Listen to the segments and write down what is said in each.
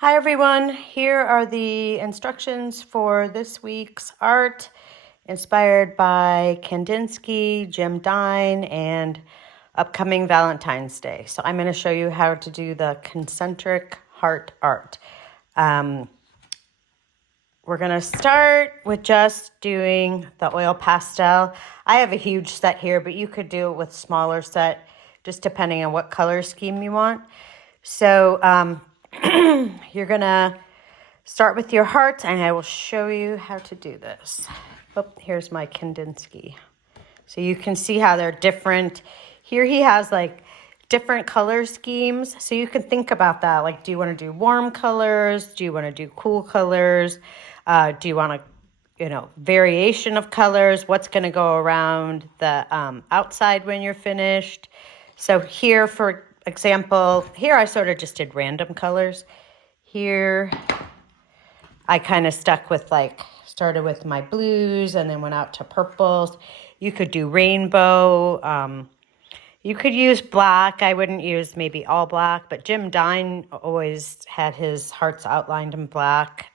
Hi everyone, here are the instructions for this week's art inspired by Kandinsky, Jim Dine, and upcoming Valentine's Day. So I'm going to show you how to do the concentric heart art. We're going to start with just doing the oil pastel. I have a huge set here, but you could do it with smaller set, just depending on what color scheme you want. So you're going to start with your heart, and I will show you how to do this. Oh, here's my Kandinsky. So you can see how they're different. Here he has like different color schemes. So you can think about that. Like, do you want to do warm colors? Do you want to do cool colors? Do you want to, variation of colors? What's going to go around the outside when you're finished? So here, for example, here I sort of just did random colors. Here I kind of stuck with started with my blues and then went out to purples. You could do rainbow. You could use black. I wouldn't use maybe all black, but Jim Dine always had his hearts outlined in black.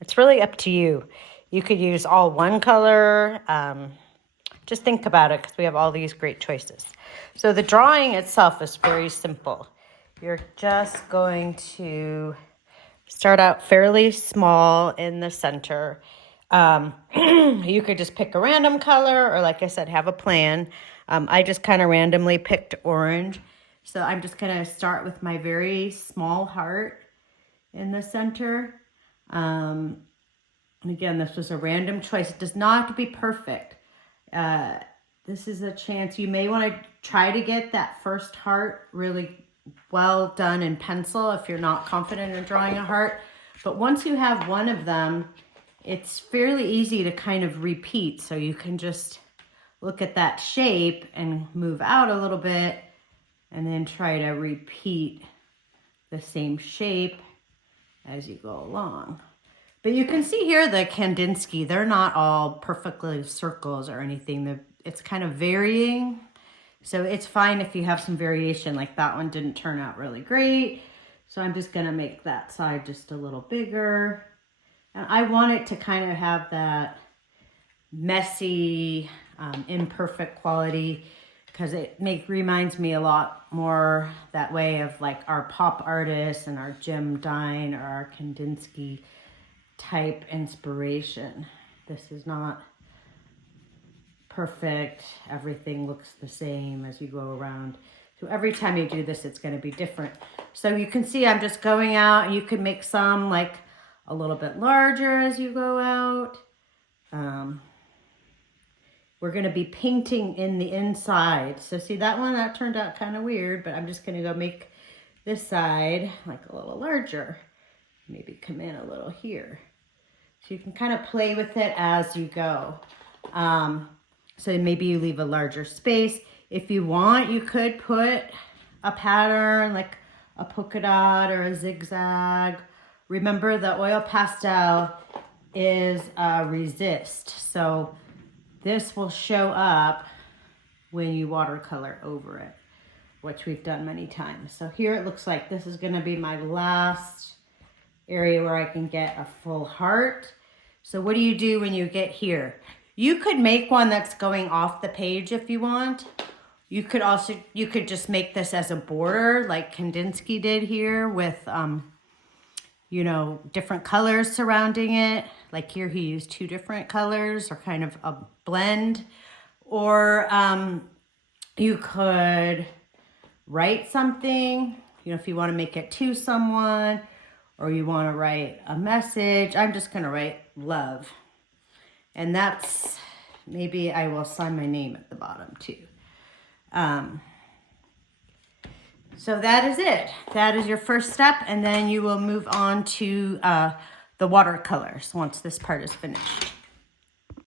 It's really up to you. You could use all one color. Just think about it because we have all these great choices. So the drawing itself is very simple. You're just going to start out fairly small in the center. You could just pick a random color or, like I said, have a plan. I just kind of randomly picked orange. So I'm just going to start with my very small heart in the center. And again, this was a random choice. It does not have to be perfect. This is a chance. You may want to try to get that first heart really well done in pencil if you're not confident in drawing a heart. But once you have one of them, it's fairly easy to kind of repeat. So you can just look at that shape and move out a little bit and then try to repeat the same shape as you go along. But you can see here the Kandinsky, they're not all perfectly circles or anything. It's kind of varying. So it's fine if you have some variation, like that one didn't turn out really great. So I'm just gonna make that side just a little bigger. And I want it to kind of have that messy, imperfect quality because it reminds me a lot more that way of like our pop artists and our Jim Dine or our Kandinsky type inspiration. This is not perfect. Everything looks the same as you go around. So every time you do this, it's going to be different. So you can see I'm just going out, and you can make some like a little bit larger as you go out. We're going to be painting in the inside. So see that one, that turned out kind of weird, but I'm just going to go make this side like a little larger. Maybe come in a little here. So you can kind of play with it as you go. So maybe you leave a larger space. If you want, you could put a pattern like a polka dot or a zigzag. Remember, the oil pastel is a resist. So this will show up when you watercolor over it, which we've done many times. So here it looks like this is going to be my last area where I can get a full heart. So what do you do when you get here? You could make one that's going off the page if you want. You could just make this as a border like Kandinsky did here with, different colors surrounding it. Like here he used two different colors or kind of a blend. Or you could write something, if you want to make it to someone or you want to write a message. I'm just going to write love. And that's, maybe I will sign my name at the bottom too. So that is it. That is your first step. And then you will move on to the watercolors once this part is finished.